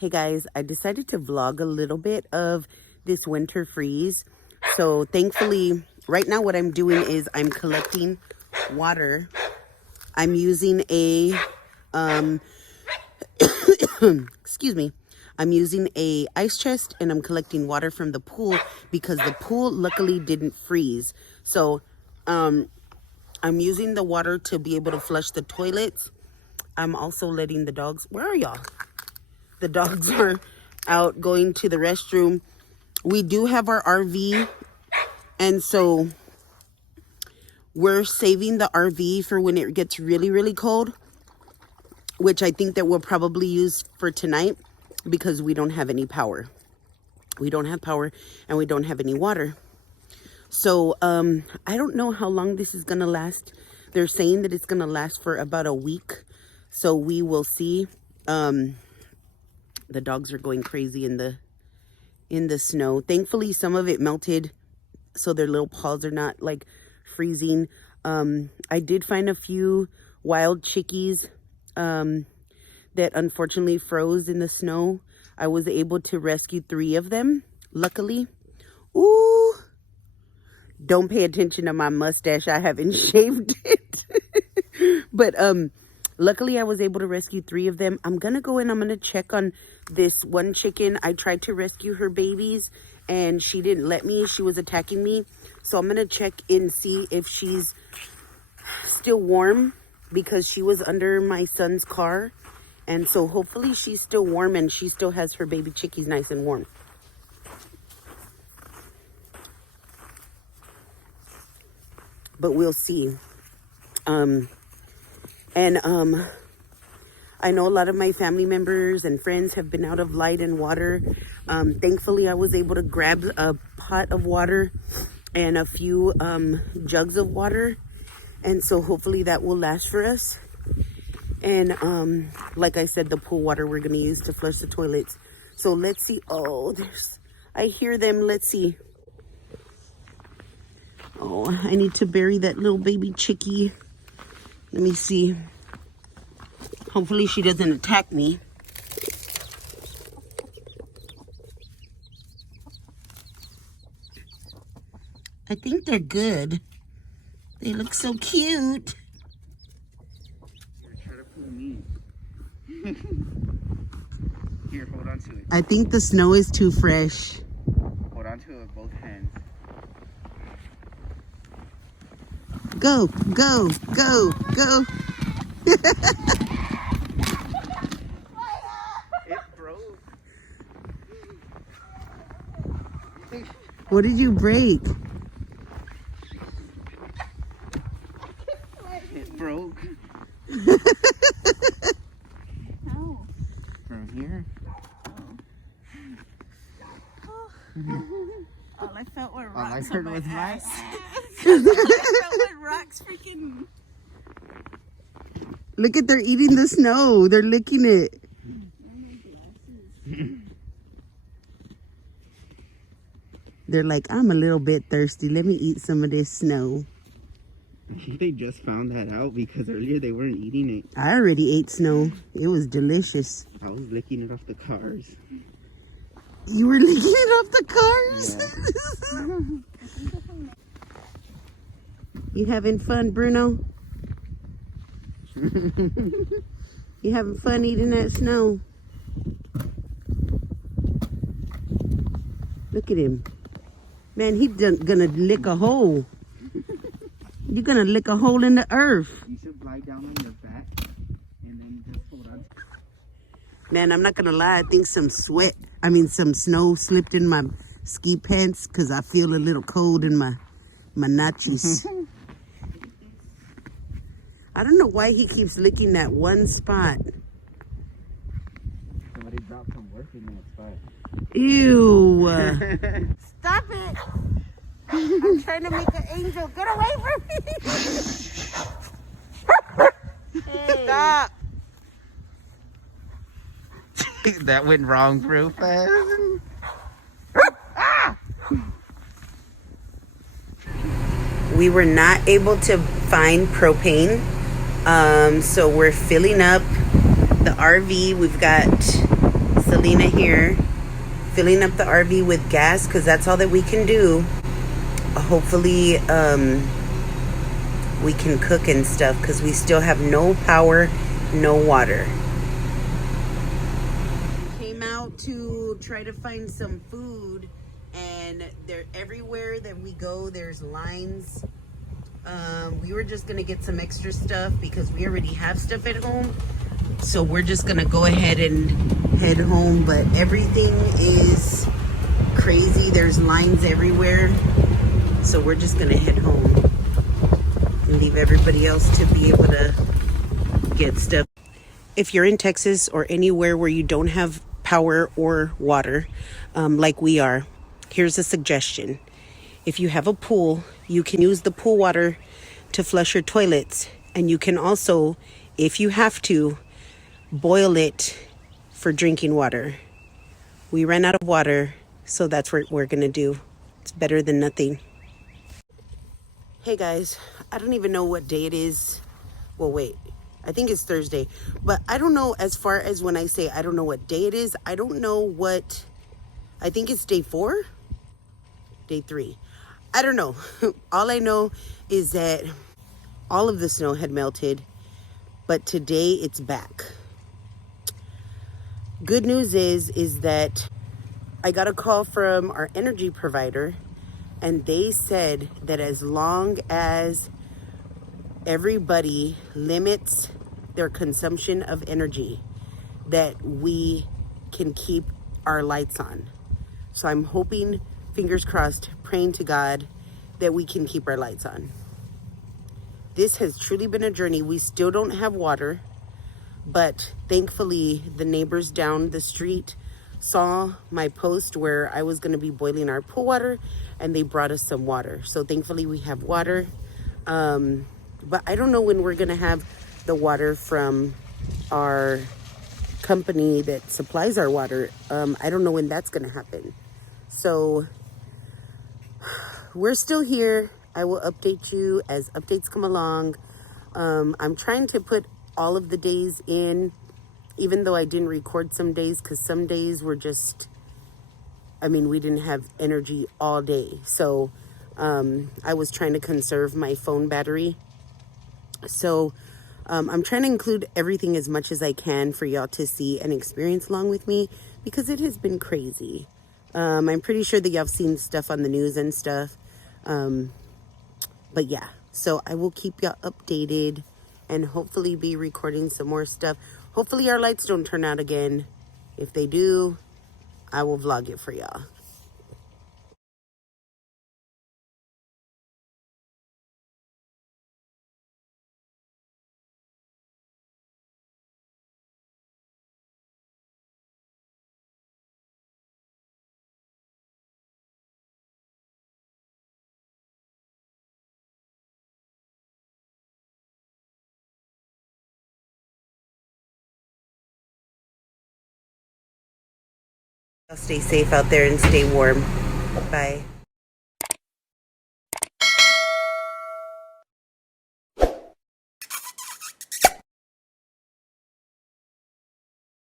Hey guys, I decided to vlog a little bit of this winter freeze. So thankfully, right now what I'm doing is I'm collecting water. I'm using a, excuse me, I'm using a ice chest and I'm collecting water from the pool because the pool luckily didn't freeze. So I'm using the water to be able to flush the toilets. I'm also letting the dogs, where are y'all? The dogs are out going to the restroom. We do have our RV, and so we're saving the RV for when it gets really, really cold, which I think that we'll probably use for tonight because we don't have any power. We don't have power and we don't have any water. So I don't know how long this is gonna last. They're saying that it's gonna last for about a week, so we will see. The dogs are going crazy in the snow. Thankfully, some of it melted, so their little paws are not like freezing. I did find a few wild chickies that unfortunately froze in the snow. I was able to rescue 3 of them, luckily. Ooh, don't pay attention to my mustache. I haven't shaved it. But luckily, I was able to rescue 3 of them. I'm going to go in. I'm going to check on this one chicken. I tried to rescue her babies, and she didn't let me. She was attacking me. So I'm going to check and see if she's still warm because she was under my son's car. And so hopefully she's still warm and she still has her baby chickies nice and warm. But we'll see. I know a lot of my family members and friends have been out of light and water. Thankfully, I was able to grab a pot of water and a few jugs of water. And so hopefully that will last for us. And like I said, the pool water we're going to use to flush the toilets. So let's see. Oh, I hear them. Let's see. Oh, I need to bury that little baby chickie. Let me see. Hopefully she doesn't attack me. I think they're good. They look so cute. Try to pull me. Here, hold on to it. I think the snow is too fresh. Hold on to it with both hands. Go, go, go, go. It broke. What did you break? It broke. Oh. From here. All I felt were All I rocks heard on my was my ass. I felt like rocks freaking... Look at, they're eating the snow. They're licking it. They're like, I'm a little bit thirsty. Let me eat some of this snow. I think they just found that out because earlier they weren't eating it. I already ate snow. It was delicious. I was licking it off the cars. You were licking it off the cars? Yeah. You having fun, Bruno? You having fun eating that snow? Look at him. Man, he's gonna lick a hole. You're gonna lick a hole in the earth. You should lie down on your back and then just hold on. Man, I'm not gonna lie. I think some snow slipped in my ski pants because I feel a little cold in my nachos. I don't know why he keeps licking that one spot. Somebody dropped some work in that spot. Ew. Stop it. I'm trying to make an angel. Get away from me. Hey. Stop. That went wrong real fast. We were not able to find propane. So we're filling up the RV. We've got Selena Selena here, filling up the RV with gas because that's all that we can do. Hopefully, we can cook and stuff because we still have no power, no water. Came out to try to find some food, and they're everywhere that we go. There's lines. We were just gonna get some extra stuff because we already have stuff at home. So we're just gonna go ahead and head home, but everything is crazy. There's lines everywhere. So we're just gonna head home and leave everybody else to be able to get stuff. If you're in Texas or anywhere where you don't have power or water, like we are, here's a suggestion. If you have a pool, you can use the pool water to flush your toilets. And you can also, if you have to, boil it for drinking water. We ran out of water, so that's what we're gonna do. It's better than nothing. Hey guys, I don't even know what day it is. Well, wait, I think it's Thursday, but I don't know as far as when I say I don't know what day it is. I don't know what, I think it's day 4, day 3. I don't know. All I know is that all of the snow had melted, but today it's back. Good news is that I got a call from our energy provider, and they said that as long as everybody limits their consumption of energy, that we can keep our lights on. So I'm hoping, fingers crossed, praying to God that we can keep our lights on. This has truly been a journey. We still don't have water, but thankfully the neighbors down the street saw my post where I was going to be boiling our pool water, and they brought us some water. So thankfully we have water. But I don't know when we're going to have the water from our company that supplies our water. I don't know when that's going to happen. So we're still here. I will update you as updates come along. I'm trying to put all of the days in, even though I didn't record some days, because some days were just, we didn't have energy all day. So I was trying to conserve my phone battery. So I'm trying to include everything as much as I can for y'all to see and experience along with me, because it has been crazy. I'm pretty sure that y'all have seen stuff on the news and stuff. But yeah, so I will keep y'all updated and hopefully be recording some more stuff. Hopefully our lights don't turn out again. If they do, I will vlog it for y'all. Stay safe out there and stay warm. Bye.